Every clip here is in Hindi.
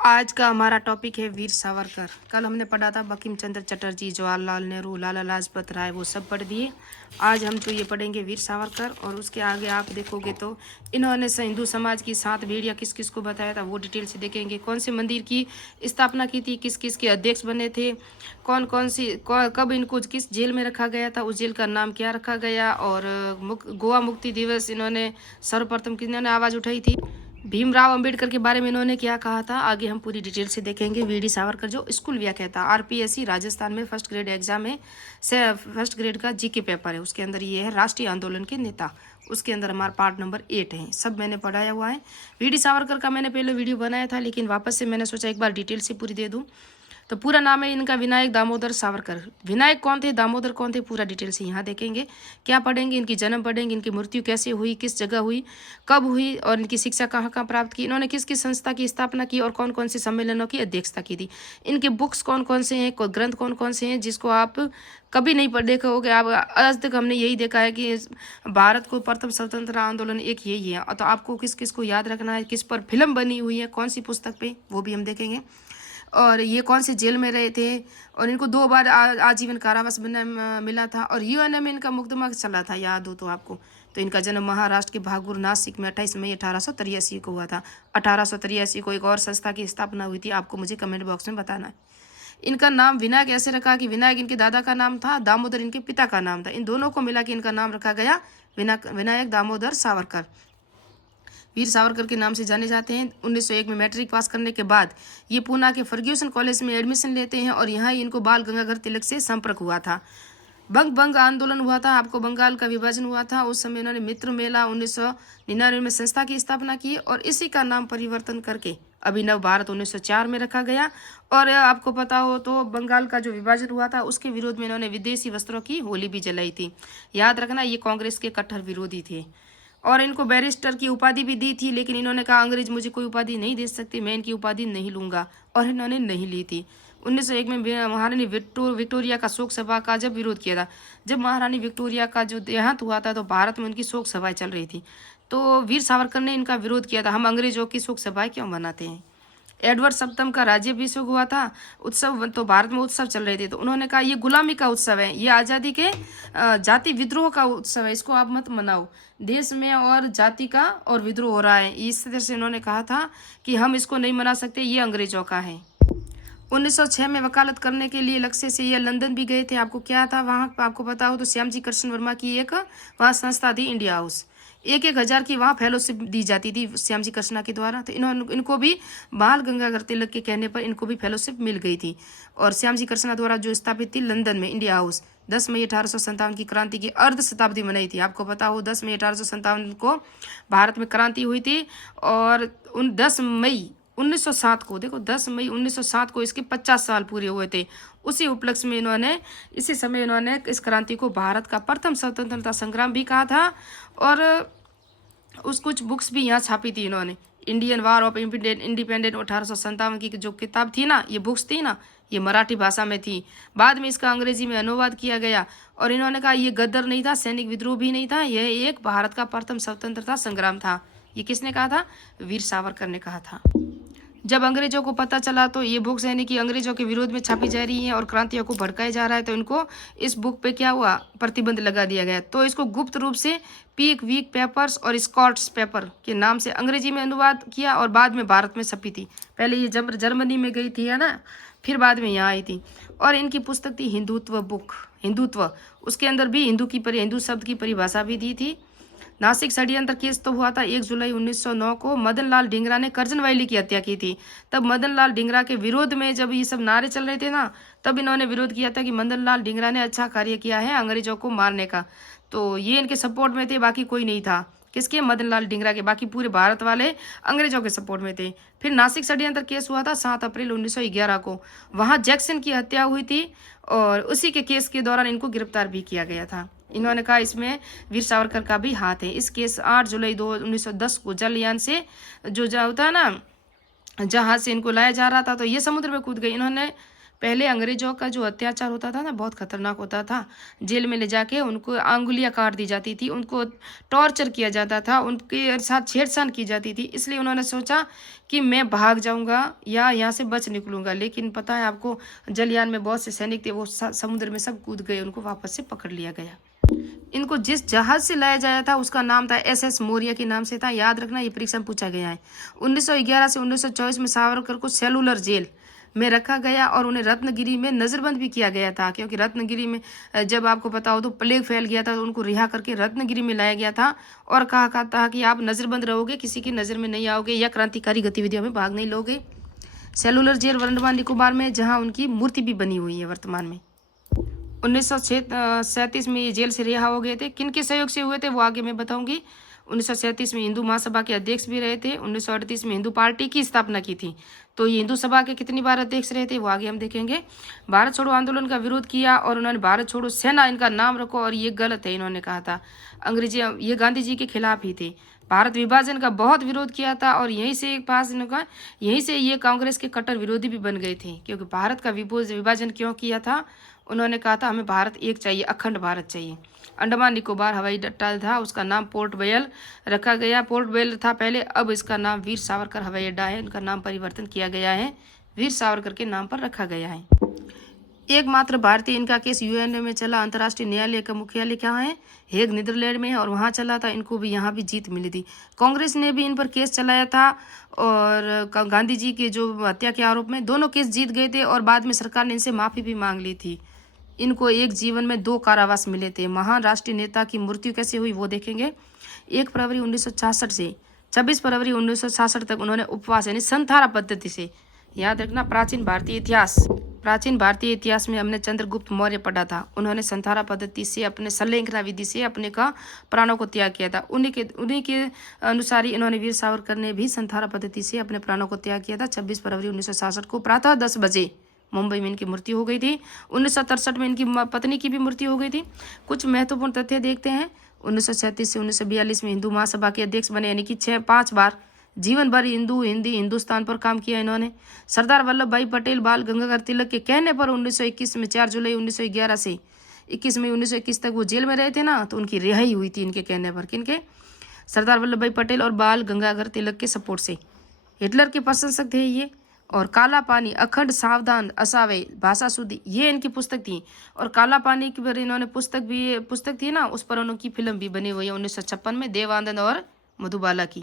आज का हमारा टॉपिक है वीर सावरकर। कल हमने पढ़ा था बंकिम चंद्र चटर्जी, जवाहरलाल नेहरू, लाला लाजपत राय, वो सब पढ़ दिए। आज हम तो ये पढ़ेंगे वीर सावरकर, और उसके आगे आप देखोगे तो इन्होंने हिंदू समाज की 7 भेड़िया किस किस को बताया था वो डिटेल से देखेंगे। कौन से मंदिर की स्थापना की थी, किस किस के अध्यक्ष बने थे, कौन कौन सी कब इनको किस जेल में रखा गया था, उस जेल का नाम क्या रखा गया, और गोवा मुक्ति दिवस इन्होंने सर्वप्रथम किन्होंने आवाज़ उठाई थी। भीमराव अंबेडकर के बारे में इन्होंने क्या कहा था, आगे हम पूरी डिटेल से देखेंगे। वीडी सावरकर जो स्कूल व्याख्या था, आरपीएससी राजस्थान में फर्स्ट ग्रेड एग्जाम है, से फर्स्ट ग्रेड का जीके पेपर है, उसके अंदर ये है राष्ट्रीय आंदोलन के नेता। उसके अंदर हमारा पार्ट नंबर 8 है, सब मैंने पढ़ाया हुआ है। वीडी सावरकर का मैंने पहले वीडियो बनाया था, लेकिन वापस से मैंने सोचा एक बार डिटेल से पूरी दे दूँ। तो पूरा नाम है इनका विनायक दामोदर सावरकर। विनायक कौन थे, दामोदर कौन थे, पूरा डिटेल से यहाँ देखेंगे। क्या पढ़ेंगे, इनकी जन्म पढ़ेंगे, इनकी मृत्यु कैसे हुई, किस जगह हुई, कब हुई, और इनकी शिक्षा कहाँ कहाँ प्राप्त की, इन्होंने किस किस संस्था की स्थापना की, और कौन कौन से सम्मेलनों की अध्यक्षता की थी। इनके बुक्स कौन कौन से हैं, ग्रंथ कौन कौन से हैं जिसको आप कभी नहीं पढ़ देखा होगे। आप आज तक हमने यही देखा है कि भारत को प्रथम स्वतंत्रता आंदोलन एक यही है, तो आपको किस किस को याद रखना है, किस पर फिल्म बनी हुई है, कौन सी पुस्तक पे, वो भी हम देखेंगे। और ये कौन से जेल में रहे थे, और इनको 2 बार आजीवन कारावास मिला था, और यूएनए में इनका मुकदमा चला था, याद हो तो आपको। तो इनका जन्म महाराष्ट्र के भागपुर नासिक में 28 मई 1883 को हुआ था। 1883 को एक और संस्था की स्थापना हुई थी, आपको मुझे कमेंट बॉक्स में बताना है। इनका नाम विनायक ऐसे रखा कि विनायक इनके दादा का नाम था, दामोदर इनके पिता का नाम था, इन दोनों को मिला के इनका नाम रखा गया विनायक दामोदर सावरकर। वीर सावरकर के नाम से जाने जाते हैं। 1901 में मैट्रिक पास करने के बाद ये पूना के फर्ग्यूसन कॉलेज में एडमिशन लेते हैं, और यहाँ ही इनको बाल गंगाधर तिलक से संपर्क हुआ था। बंग आंदोलन हुआ था, आपको बंगाल का विभाजन हुआ था, उस समय इन्होंने मित्र मेला 1999 में संस्था की स्थापना की, और इसी का नाम परिवर्तन करके अभिनव भारत 1904 में रखा गया। और आपको पता हो तो बंगाल का जो विभाजन हुआ था उसके विरोध में इन्होंने विदेशी वस्त्रों की होली भी जलाई थी। याद रखना, ये कांग्रेस के कट्टर विरोधी थे। और इनको बैरिस्टर की उपाधि भी दी थी, लेकिन इन्होंने कहा अंग्रेज मुझे कोई उपाधि नहीं दे सकते, मैं इनकी उपाधि नहीं लूंगा, और इन्होंने नहीं ली थी। 1901 में महारानी विक्टोरिया का शोक सभा का जब विरोध किया था, जब महारानी विक्टोरिया का जो देहांत हुआ था तो भारत में उनकी शोक सभाएं चल रही थी, तो वीर सावरकर ने इनका विरोध किया था, हम अंग्रेजों की शोक सभाएं क्यों मनाते हैं। एडवर्ड सप्तम का राज्याभिषेक हुआ था, उत्सव तो भारत में उत्सव चल रहे थे, तो उन्होंने कहा ये गुलामी का उत्सव है, ये आज़ादी के जाति विद्रोह का उत्सव है, इसको आप मत मनाओ, देश में और जाति का और विद्रोह हो रहा है, इस तरह से उन्होंने कहा था कि हम इसको नहीं मना सकते, ये अंग्रेजों का है। 1906 में वकालत करने के लिए लक्ष्य से ये लंदन भी गए थे। आपको क्या था वहाँ, आपको पता हो तो श्यामजी कृष्ण वर्मा की एक वहाँ संस्था थी, इंडिया हाउस। 1,000 की वहाँ फेलोशिप दी जाती थी श्यामजी कृष्णा के द्वारा, तो इनको भी बाल गंगाधर तिलक के कहने पर इनको भी फेलोशिप मिल गई थी। और श्यामजी कृष्णा द्वारा जो स्थापित थी लंदन में इंडिया हाउस, 10 मई 1857 की क्रांति की अर्ध शताब्दी मनाई थी। आपको पता हो 10 मई 1857 को भारत में क्रांति हुई थी, और 10 मई 1907 को, देखो 10 मई 1907 को इसके 50 साल पूरे हुए थे। उसी उपलक्ष्य में इन्होंने इसी समय इन्होंने इस क्रांति को भारत का प्रथम स्वतंत्रता संग्राम भी कहा था। और कुछ बुक्स भी यहाँ छापी थी इन्होंने। इंडियन वार ऑफ इंडिपेंडेंट 1857 की जो किताब थी ना, ये बुक्स थी ना, ये मराठी भाषा में थी, बाद में इसका अंग्रेजी में अनुवाद किया गया। और इन्होंने कहा ये गद्दार नहीं था, सैनिक विद्रोह भी नहीं था, यह एक भारत का प्रथम स्वतंत्रता संग्राम था। ये किसने कहा था, वीर सावरकर ने कहा था। जब अंग्रेजों को पता चला तो ये बुक्स यानी कि अंग्रेजों के विरोध में छापी जा रही हैं और क्रांतियों को भड़काया जा रहा है, तो इनको इस बुक पे क्या हुआ, प्रतिबंध लगा दिया गया। तो इसको गुप्त रूप से पीक वीक पेपर्स और स्कॉट्स पेपर के नाम से अंग्रेजी में अनुवाद किया, और बाद में भारत में छपी थी। पहले ये जब जर्मनी में गई थी है ना, फिर बाद में यहाँ आई थी। और इनकी पुस्तक थी हिंदुत्व बुक, हिंदुत्व, उसके अंदर भी हिंदू शब्द की परिभाषा भी दी थी। नासिक षड्यंत्र केस तो हुआ था 1 जुलाई 1909 को, मदन लाल ढींगरा ने करजन वायली की हत्या की थी। तब मदन लाल ढींगरा के विरोध में जब ये सब नारे चल रहे थे ना, तब इन्होंने विरोध किया था कि मदन लाल ढींगरा ने अच्छा कार्य किया है अंग्रेजों को मारने का, तो ये इनके सपोर्ट में थे, बाकी कोई नहीं था। किसके, मदन लाल ढींगरा के, बाकी पूरे भारत वाले अंग्रेजों के सपोर्ट में थे। फिर नासिक षड्यंत्र केस हुआ था 7 अप्रैल 1911 को, वहाँ जैक्सन की हत्या हुई थी, और उसी के केस के दौरान इनको गिरफ्तार भी किया गया था। इन्होंने कहा इसमें वीर सावरकर का भी हाथ है। इस केस 8 जुलाई 1910 को जलयान से जो होता है ना, जहाज से इनको लाया जा रहा था, तो ये समुद्र में कूद गए। इन्होंने पहले अंग्रेजों का जो अत्याचार होता था ना, बहुत खतरनाक होता था। जेल में ले जाके उनको अंगुलियां काट दी जाती थी, उनको टॉर्चर किया जाता था, उनके साथ छेड़छाड़ की जाती थी। इसलिए उन्होंने सोचा कि मैं भाग जाऊंगा या यहाँ से बच निकलूंगा। लेकिन पता है आपको, जलयान में बहुत से सैनिक थे, वो समुद्र में सब कूद गए, उनको वापस से पकड़ लिया गया। इनको जिस जहाज से लाया जाया था उसका नाम था SS मौर्य के नाम से था। याद रखना, ये परीक्षा में पूछा गया है। 1911 से 1924 में सावरकर को सेलुलर जेल में रखा गया और उन्हें रत्नगिरी में नजरबंद भी किया गया था, क्योंकि रत्नगिरी में जब आपको पता हो तो प्लेग फैल गया था, तो उनको रिहा करके रत्नगिरी में लाया गया था और कहा था कि आप नजरबंद रहोगे, किसी की नज़र में नहीं आओगे या क्रांतिकारी गतिविधियों में भाग नहीं लोगे। सेलुलर जेल अंडमान निकोबार में, जहाँ उनकी मूर्ति भी बनी हुई है वर्तमान में। 1937 में ये जेल से रिहा हो गए थे। किन के सहयोग से हुए थे वो आगे मैं बताऊंगी। 1937 में हिंदू महासभा के अध्यक्ष भी रहे थे। 1938 में हिंदू पार्टी की स्थापना की थी। तो ये हिंदू सभा के कितनी बार अध्यक्ष रहे थे वो आगे हम देखेंगे। भारत छोड़ो आंदोलन का विरोध किया और उन्होंने भारत छोड़ो सेना इनका नाम रखो, और ये गलत है, इन्होंने कहा था। अंग्रेजी, ये गांधी जी के खिलाफ ही थे। भारत विभाजन का बहुत विरोध किया था और यहीं से यहीं से ये कांग्रेस के कट्टर विरोधी भी बन गए थे। क्योंकि भारत का विभाजन क्यों किया था? उन्होंने कहा था हमें भारत एक चाहिए, अखंड भारत चाहिए। अंडमान निकोबार हवाई अड्डा था, उसका नाम पोर्ट ब्लेयर रखा गया। पोर्ट ब्लेयर था पहले, अब इसका नाम वीर सावरकर हवाई अड्डा है। इनका नाम परिवर्तन किया गया है, वीर सावरकर के नाम पर रखा गया है। एकमात्र भारतीय इनका केस UN में चला। अंतर्राष्ट्रीय न्यायालय का मुख्यालय कहाँ है? हेग, नीदरलैंड में है, और वहाँ चला था। इनको भी यहाँ भी जीत मिली थी। कांग्रेस ने भी इन पर केस चलाया था और गांधी जी के जो हत्या के आरोप में दोनों केस जीत गए थे, और बाद में सरकार ने इनसे माफी भी मांग ली थी। इनको एक जीवन में 2 कारावास मिले थे। महान राष्ट्रीय नेता की मृत्यु कैसे हुई वो देखेंगे। 1 फरवरी 1966 से 26 फरवरी 1966 तक उन्होंने उपवास यानी संथारा पद्धति से, याद रखना, प्राचीन भारतीय इतिहास में हमने चंद्रगुप्त मौर्य पढ़ा था। उन्होंने संथारा पद्धति से, अपने संलेखना विधि से अपने का प्राणों को त्याग किया था। उन्हीं के अनुसार ही इन्होंने, वीर सावरकर ने भी संथारा पद्धति से अपने प्राणों को त्याग किया था। 26 फरवरी 1966 को प्रातः 10 बजे मुंबई में इनकी मृत्यु हो गई थी। 1963 में इनकी पत्नी की भी मृत्यु हो गई थी। कुछ महत्वपूर्ण तथ्य देखते हैं। 1937 से 1942 में हिंदू महासभा के अध्यक्ष बने, यानी कि 5 बार। जीवन भर हिंदुस्तान पर काम किया इन्होंने। सरदार वल्लभ भाई पटेल, बाल गंगाधर तिलक के कहने पर 1921 में 4 जुलाई 1911 से 21 मई 1921 तक वो जेल में रहे थे ना, तो उनकी रिहाई हुई थी इनके कहने पर। किनके? सरदार वल्लभ भाई पटेल और बाल गंगाधर तिलक के सपोर्ट से। हिटलर के प्रशंसक थे ये। और काला पानी, अखंड, सावधान, असावे, भाषा शुद्धि, ये इनकी पुस्तक थी। और काला पानी की पर इन्होंने पुस्तक थी ना, उस पर उनकी फिल्म भी बनी हुई है 1956 में, देव आनंद और मधुबाला की।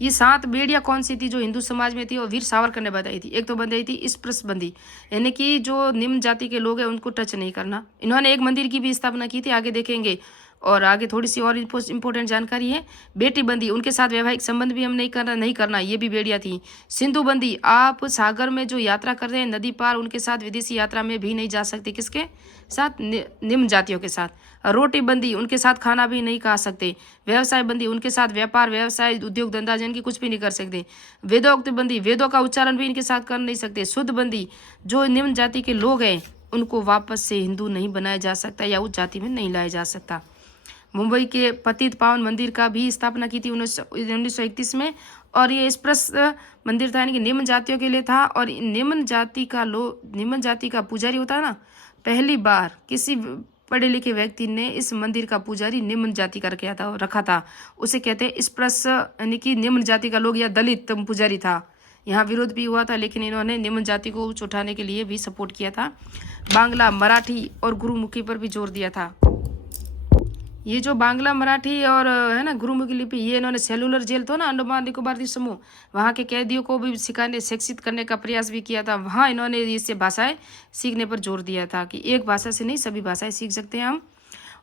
ये 7 बेड़ियां कौन सी थी जो हिंदू समाज में थी और वीर सावरकर ने बताई थी? एक तो बताई थी स्पृशबंदी, यानी कि जो निम्न जाति के लोग हैं उनको टच नहीं करना। इन्होंने एक मंदिर की भी स्थापना की थी, आगे देखेंगे। और आगे थोड़ी सी और इंपॉर्टेंट जानकारी है। बेटी बंदी, उनके साथ वैवाहिक संबंध भी हम नहीं करना, ये भी बेड़ियां थी। सिंधु बंदी, आप सागर में जो यात्रा कर रहे हैं नदी पार, उनके साथ विदेशी यात्रा में भी नहीं जा सकते। किसके साथ? निम्न जातियों के साथ। रोटी बंदी, उनके साथ खाना भी नहीं खा सकते। व्यवसाय बंदी, उनके साथ व्यापार, व्यवसाय, उद्योग धंधा जिनकी कुछ भी नहीं कर सकते। वेदोक्त बंदी, वेदों का उच्चारण भी इनके साथ कर नहीं सकते। शुद्ध बंदी, जो निम्न जाति के लोग हैं उनको वापस से हिंदू नहीं बनाया जा सकता या उस जाति में नहीं लाया जा सकता। मुंबई के पतित पावन मंदिर का भी स्थापना की थी 1931 में, और ये स्पृश मंदिर था, यानी कि निम्न जातियों के लिए था। और निम्न जाति का पुजारी होता है ना, पहली बार किसी पढ़े लिखे व्यक्ति ने इस मंदिर का पुजारी निम्न जाति का रखा था। उसे कहते हैं स्पृश, यानी कि निम्न जाति का लोग या दलित पुजारी था। यहाँ विरोध भी हुआ था, लेकिन इन्होंने निम्न जाति को उच्च उठाने के लिए भी सपोर्ट किया था। बांग्ला, मराठी और गुरुमुखी पर भी जोर दिया था। ये जो बांग्ला, मराठी और है ना गुरुमुखी लिपि, ये इन्होंने सेलुलर जेल तो ना अंडमान निकोबार द्वीप समूह, वहाँ के कैदियों को भी शिक्षित करने का प्रयास भी किया था। वहाँ इन्होंने इससे भाषाएं सीखने पर जोर दिया था कि एक भाषा से नहीं, सभी भाषाएं सीख सकते हैं हम।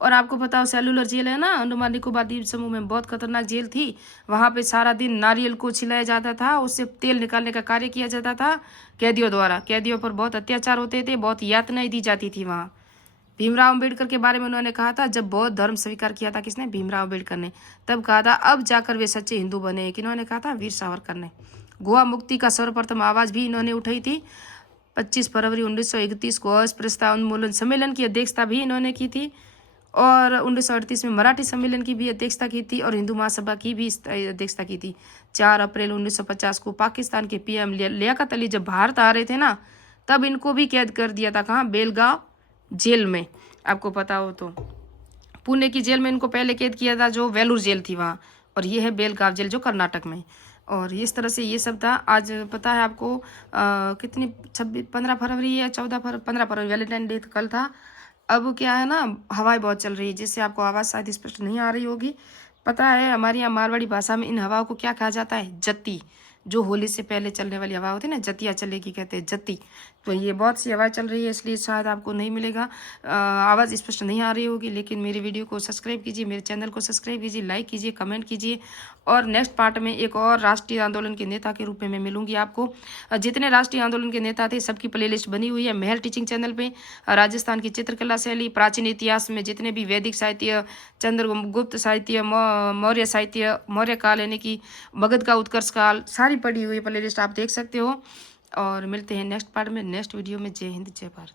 और आपको पता हो सेलुलर जेल है ना अंडमान निकोबार द्वीप समूह में, बहुत खतरनाक जेल थी। वहाँ पे सारा दिन नारियल को छिलाया जाता था, उससे तेल निकालने का कार्य किया जाता था कैदियों द्वारा। कैदियों पर बहुत अत्याचार होते थे, बहुत यातनाएं दी जाती थी वहाँ। भीमराव अम्बेडकर के बारे में उन्होंने कहा था, जब बौद्ध धर्म स्वीकार किया था किसने? भीमराव अम्बेडकर ने। तब कहा था अब जाकर वे सच्चे हिंदू बने। किन्होंने कहा था? वीर सावरकर ने। गोवा मुक्ति का सर्वप्रथम आवाज भी इन्होंने उठाई थी। 25 फरवरी 1931 को अस्पृश्यता उन्मूलन सम्मेलन की अध्यक्षता भी इन्होंने की थी। और 1938 में मराठी सम्मेलन की भी अध्यक्षता की थी और हिंदू महासभा की भी अध्यक्षता की थी। 4 अप्रैल 1950 को पाकिस्तान के PM लियाकत अली जब भारत आ रहे थे ना, तब इनको भी कैद कर दिया था। कहाँ? बेलगांव जेल में, आपको पता हो तो। पुणे की जेल में इनको पहले कैद किया था, जो वेलूर जेल थी वहाँ, और ये है बेलगांव जेल जो कर्नाटक में। और इस तरह से ये सब था। आज पता है आपको कितनी 15 फरवरी या 15 फरवरी, वैलेंटाइन डे कल था। अब क्या है ना, हवाएं बहुत चल रही है, जिससे आपको आवाज़ शायद स्पष्ट नहीं आ रही होगी। पता है हमारी यहाँ मारवाड़ी भाषा में इन हवाओं को क्या कहा जाता है? जत्ती। जो होली से पहले चलने वाली हवा होती है ना, जतिया चलेगी कहते हैं, जत्ती। तो ये बहुत सी हवाएं चल रही है, इसलिए शायद आपको नहीं मिलेगा, आवाज़ स्पष्ट नहीं आ रही होगी। लेकिन मेरी वीडियो को सब्सक्राइब कीजिए, मेरे चैनल को सब्सक्राइब कीजिए, लाइक कीजिए, कमेंट कीजिए। और नेक्स्ट पार्ट में एक और राष्ट्रीय आंदोलन के नेता के रूप में मैं मिलूंगी आपको। जितने राष्ट्रीय आंदोलन के नेता थे सबकी प्लेलिस्ट बनी हुई है महल टीचिंग चैनल पे। राजस्थान की चित्रकला शैली, प्राचीन इतिहास में जितने भी वैदिक साहित्य, चंद्रगुप्त साहित्य, मौर्य साहित्य, मौर्य काल यानी कि मगध का उत्कर्ष काल, सारी पड़ी हुई प्लेलिस्ट आप देख सकते हो। और मिलते हैं नेक्स्ट पार्ट में, नेक्स्ट वीडियो में। जय हिंद, जय भारत।